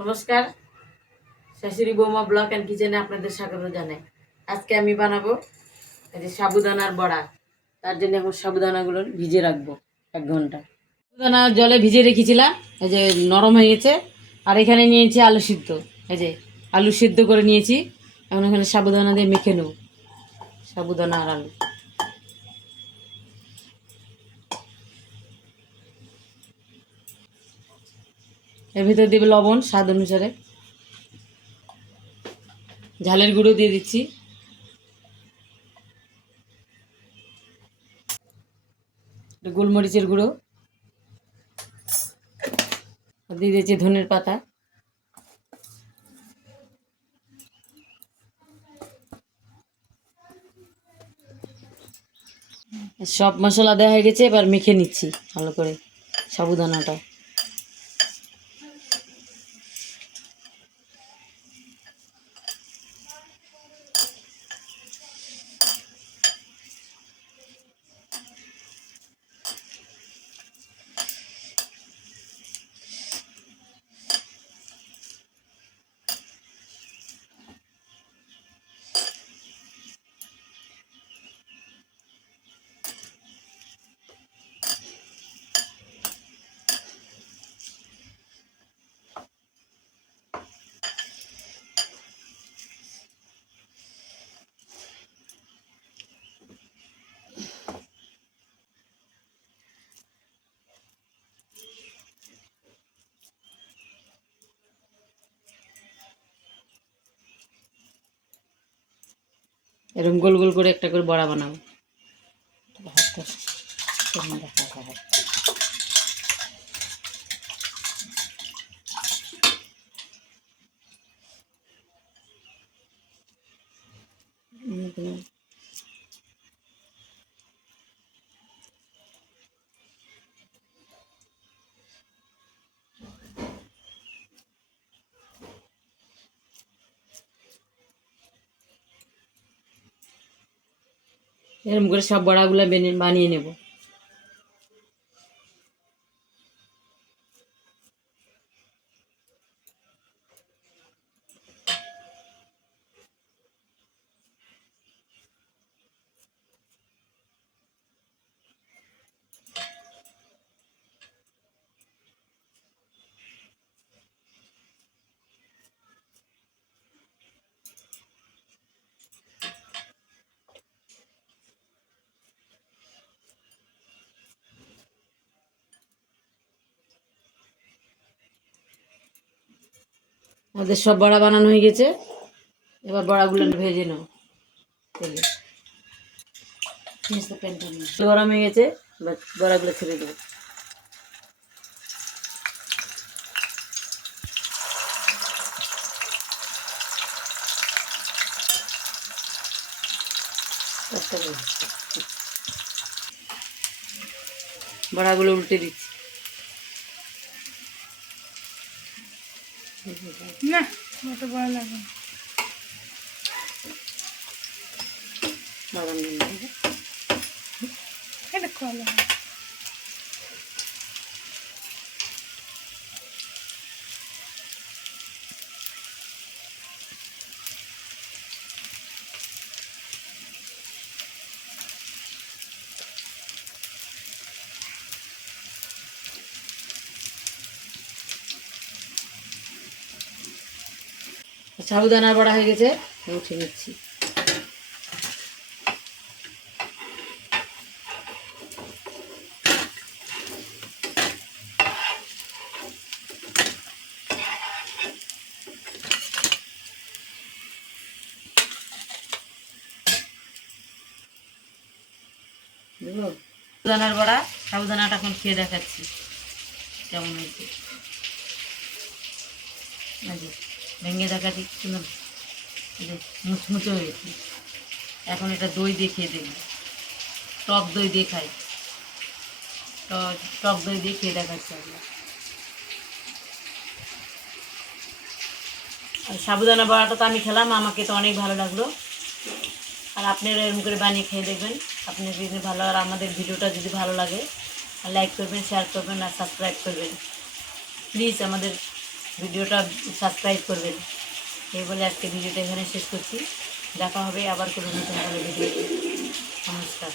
নমস্কার। শাশুড়ি বৌমা ব্লক অ্যান্ড কিচেনে আপনাদের স্বাগত জানাই। আজকে আমি বানাবো এই যে সাবুদানার বড়া। তার জন্য এখন সাবুদানাগুলো ভিজে রাখব এক ঘণ্টা। সাবুদানা জলে ভিজে রেখেছিলাম, এই যে নরম হয়ে গেছে। আর এখানে নিয়েছি আলু সিদ্ধ, এই যে আলু সিদ্ধ করে নিয়েছি। এখন এখানে সাবুদানা দিয়ে মেখে নেব সাবুদানা আর আলু। এর ভিতরে দেবে লবণ, স্বাদ অনুসারে। ঝালের গুঁড়ো দিয়ে দিচ্ছি। গোলমরিচের গুঁড়ো। দিয়ে দিয়েছি ধনের পাতা। সব মশলা দেওয়া হয়ে গেছে, এবার মেখে নিচ্ছি ভালো করে সাবুদানাটা। এরকম গোল গোল করে একটা করে বড়া বানাবো দেখা যায়। এরকম করে সব বড়াগুলো বেনে- বানিয়ে নেব। আমাদের সব বড়া বানানো হয়ে গেছে। এবার বড়াগুলো ভেজে নাও। তেলে। গরম হয়ে গেছে, এবার বড়াগুলো ছেড়ে দেবো। বড়াগুলো উল্টে দিচ্ছি। না অত ভালো লাগে। বাদাম। এটা কলা সাবুদানার বড়া হয়ে গেছে উঠে নিচ্ছি। সাবুদানার বড়া সাবুদানাটা এখন খেয়ে দেখাচ্ছি কেমন হয়েছে। ভেঙে এই যে মুচমুচে হয়েছে এখন এটা দই দিয়ে খেয়ে টক দই দিয়ে খাই। টক দই দিয়ে খেয়ে দেখাচ্ছি আমরা আর সাবুদানা বড়াটা তো আমি খেলাম, আমাকে তো অনেক ভালো লাগল। আর আপনারা এরকম করে বানিয়ে খেয়ে দেখবেন। আপনার যদি ভালো, আর আমাদের ভিডিওটা যদি ভালো লাগে লাইক করবেন শেয়ার করবেন, আর সাবস্ক্রাইব করবেন। প্লিজ আমাদের ভিডিওটা সাবস্ক্রাইব করবেন। এই বলে আজকে ভিডিওটা এখানে শেষ করছি। দেখা হবে আবার কোনো নতুন কোনো ভিডিও নমস্কার।